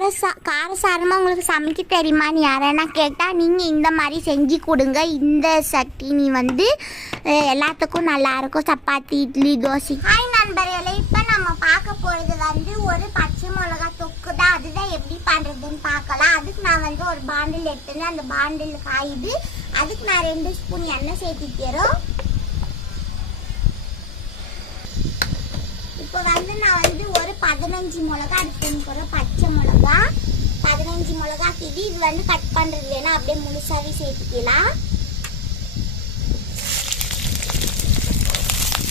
காரசா காரசாரமாக உங்களுக்கு சமைக்க தெரியுமான்னு யாரன்னா கேட்டால் நீங்கள் இந்த மாதிரி செஞ்சு கொடுங்க. இந்த சட்னி வந்து எல்லாத்துக்கும் நல்லாயிருக்கும் சப்பாத்தி இட்லி தோசை. ஹாய் நண்பர்களே இப்போ நம்ம பார்க்க போகிறது வந்து ஒரு பச்சை மிளகா தொக்கு தான். அதுதான் எப்படி பண்ணுறதுன்னு பார்க்கலாம். அதுக்கு நான் வந்து ஒரு பாண்டில் எடுத்துன்னு அந்த பாண்டில் காயுது. அதுக்கு நான் ரெண்டு ஸ்பூன் எண்ணெய் சேர்த்திக்கிறோம் இப்போ வந்து நான் வந்து ஒரு பதினஞ்சு மிளகா எடுத்துன்னு போகிறேன் பச்சை மிளகா. பதினஞ்சு மிளகா கிடி இது வந்து கட் பண்ணுறது வேணா அப்படியே முழுசாவே சேர்த்துக்கலாம்.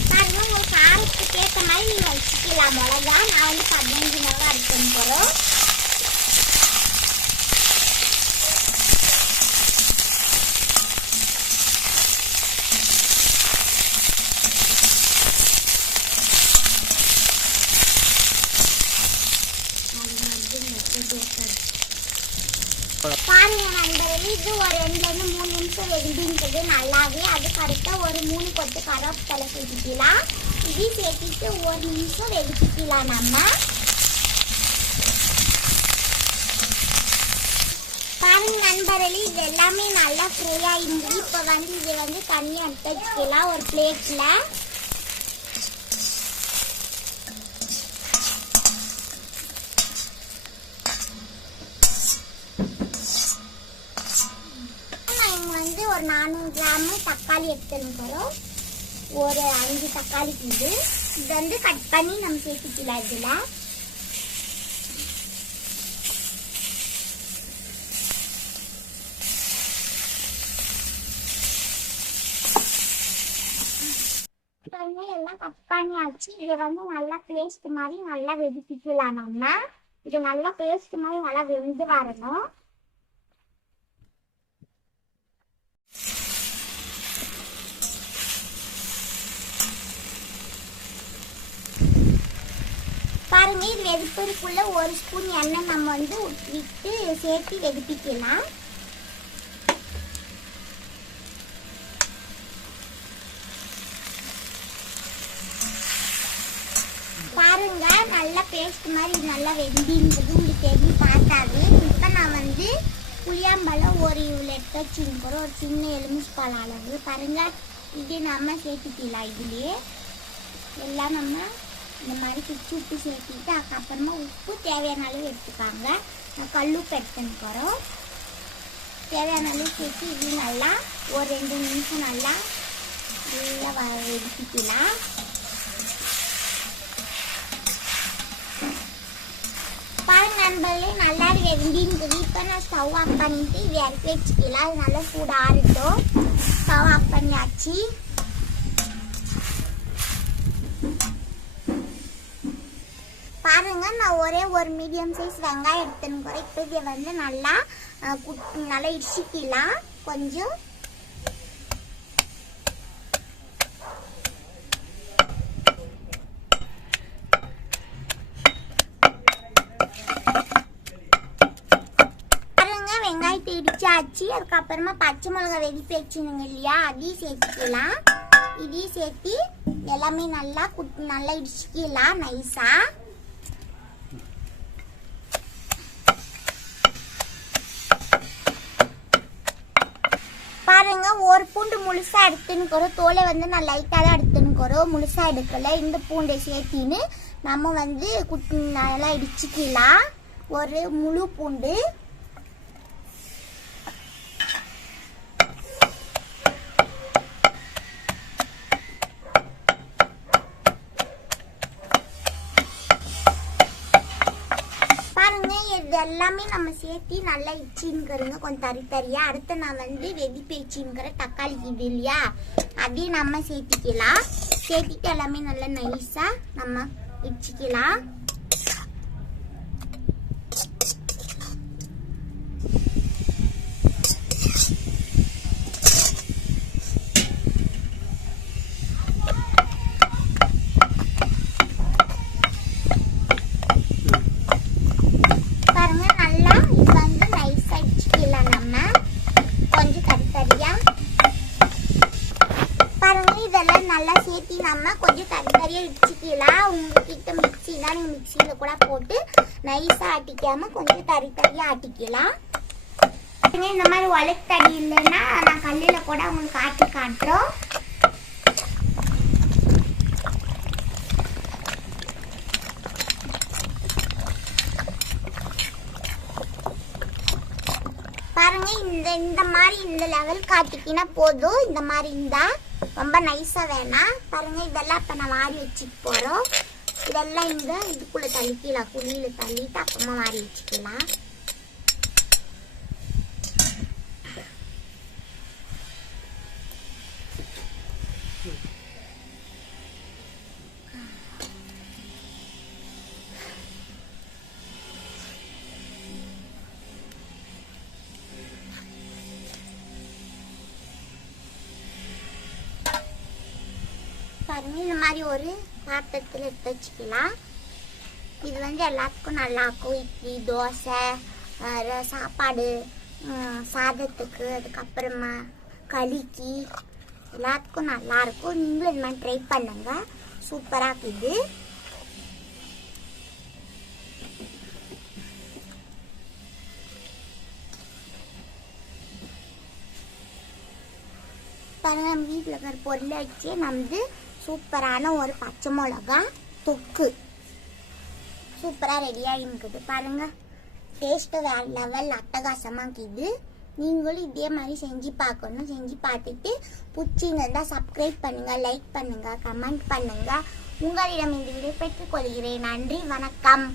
பாருங்க உங்கள் காரத்துக்கு ஏற்ற மாதிரி நீங்கள் வச்சுக்கலாம் மிளகா. நான் வந்து பதினஞ்சு மிளகா எடுத்துன்னு போகிறோம் பாருங்க நண்பர்களே இது ஒரு ரெண்டுலேருந்து மூணு நிமிஷம் வெந்தின்றது நல்லாவே. அது கரெக்டாக ஒரு மூணு கொத்து கருவேப்பிலை சேர்த்துக்கலாம் இது சேர்த்துட்டு ஒரு நிமிஷம் வெடிச்சுக்கலாம் நம்ம. பாருங்க நண்பர்களே இது எல்லாமே நல்லா ஃப்ரீயாக இருந்து இப்போ வந்து இது வந்து தண்ணி எடுத்து வச்சுக்கலாம் ஒரு பிளேட்டில் நானூறு கிராம் தக்காளி எடுத்துருக்கிறோம் ஒரு அஞ்சு தக்காளி இது. இது வந்து கட் பண்ணி நம்ம சேர்த்துக்கலாம் இதில். எல்லாம் கட் பண்ணியாச்சு. இதை வந்து நல்லா பேஸ்ட் மாதிரி நல்லா வெடிப்பிக்கலாம் நம்ம. இது நல்லா பேஸ்ட் மாதிரி நல்லா வெந்து வரணும். பாருங்க ஒரு ஸ்பூன் எண்ணெய் நம்ம வந்து விட்டு சேர்த்து வெதுப்பிக்கலாம் பாருங்க நல்லா பேஸ்ட் மாதிரி நல்லா வெந்தின்றது உங்களுக்கு தெரியும் பார்த்தாவே இப்போ நான் வந்து புளியாம்பழம் ஒரு இவ்வளோ எடுத்து வச்சுருக்கிறோம் ஒரு சின்ன எலுமிச்சு பழம் அளவு. பாருங்க இது நம்ம சேர்த்துக்கலாம் இதுலேயே எல்லாம் நம்ம இந்த மாதிரி பிச்சு உப்பு சேர்த்திட்டு அதுக்கப்புறமா உப்பு தேவையான அளவு எடுத்துக்காங்க. நான் கல்லுப்பு எடுத்துன்னு போகிறோம் தேவையான அளவு சேர்த்து இது நல்லா ஒரு ரெண்டு நிமிஷம் நல்லா நல்லா வ வெடிச்சிக்கலாம். பாருங்க நண்பர்களே நல்லா வெந்தின்றது இப்போ நான் ஸ்டவ் ஆஃப் பண்ணிட்டு இது இறக்கி வச்சுக்கலாம். அது நல்லா சூடு ஆறிட்டோம் ஸ்டவ் ஆஃப் பண்ணியாச்சு. பாருங்க நான் ஒரே ஒரு மீடியம் சைஸ் வெங்காயம் எடுத்துன்னு போகிறேன் இப்போ இதை வந்து நல்லா குட்- நல்லா இடிச்சிக்கலாம். கொஞ்சம். பாருங்க வெங்காயத்தை இடிச்சாச்சு. அதுக்கப்புறமா பச்சை மிளகாய் வெடிப்பு வச்சுனுங்க இல்லையா அதையும் சேர்த்துக்கலாம். இதையும் சேர்த்து எல்லாமே நல்லா குட் நல்லா இடிச்சுக்கலாம் நைஸா பாருங்க ஒரு பூண்டு முழுசா எடுத்துன்னு தோலை வந்து நான் லைட்டாக தான் எடுத்துன்னு முழுசா எடுக்கல. இந்த பூண்டை சேர்த்தின்னு நம்ம வந்து குட்டி நல்லா இடிச்சுக்கலாம். ஒரு முழு பூண்டு பாருங்க இது எல்லாமே நம்ம சேர்த்து நல்லா இச்சிங்கிறங்க கொஞ்சம் தறி தறியா. அடுத்து நான் வந்து வெதி பேச்சின்னுக்கிற தக்காளி இது இல்லையா? அதையும் நம்ம சேர்த்திக்கலாம். சேர்த்திட்டு எல்லாமே நல்லா நைஸா நம்ம இடிச்சிக்கலாம் பாருங்க நல்லா இது வந்து நைஸா இடிச்சிக்கலாம் நம்ம கொஞ்சம் தறி தறியா பாருங்க இதெல்லாம் நல்லா சேர்த்து நம்ம கொஞ்சம் தறி தறியா இடிச்சிக்கலாம். உங்ககிட்ட மிக்சினா நைஸாக ஆட்டிக்காம கொஞ்சம் தறி தறியா ஆட்டிக்கலாம் இந்த மாதிரி உலக்கு தடி இல்லைன்னா நான் கல்லில் கூட உங்களுக்கு ஆட்டி காட்டுறோம். பாருங்க இந்த இந்த மாதிரி இந்த லெவல் காட்டிக்கினா போதும். இந்த மாதிரி இருந்தால் ரொம்ப நைஸா வேணாம் பாருங்க இதெல்லாம் இப்ப நான் வாரி வச்சுக்க போறோம். இதெல்லாம் இந்த இதுக்குள்ள தள்ளிக்கலாம் குழியில தள்ளிட்டு அப்புறமா வாரி வச்சுக்கலாம். பாருங்க இந்த மாதிரி ஒரு பாத்திரத்தில் எடுத்து வச்சுக்கலாம். இது வந்து எல்லாத்துக்கும் நல்லா இருக்கும் இட்லி தோசை சாப்பாடு சாதத்துக்கு அதுக்கப்புறமா களிக்கு எல்லாத்துக்கும் நல்லாயிருக்கும் நீங்களும் இது மாதிரி ட்ரை பண்ணுங்க. சூப்பராக இருக்குது. பாருங்கள் நம்ம வீட்டில் இருக்கிற பொருளை வச்சு நம்ம வந்து சூப்பரான ஒரு பச்சை மிளகா தொக்கு. சூப்பராக ரெடியாக இருக்குது. பாருங்க. டேஸ்ட்டு வேற லெவல் அட்டகாசமாக இருக்குது நீங்களும் இதே மாதிரி செஞ்சு பார்க்கணும். செஞ்சு பார்த்துட்டு பிடிச்சிருந்தா சப்ஸ்கிரைப் பண்ணுங்க லைக் பண்ணுங்க கமெண்ட் பண்ணுங்க. உங்களிடம் இந்த விடை பெற்றுக்கொள்கிறேன் நன்றி வணக்கம்.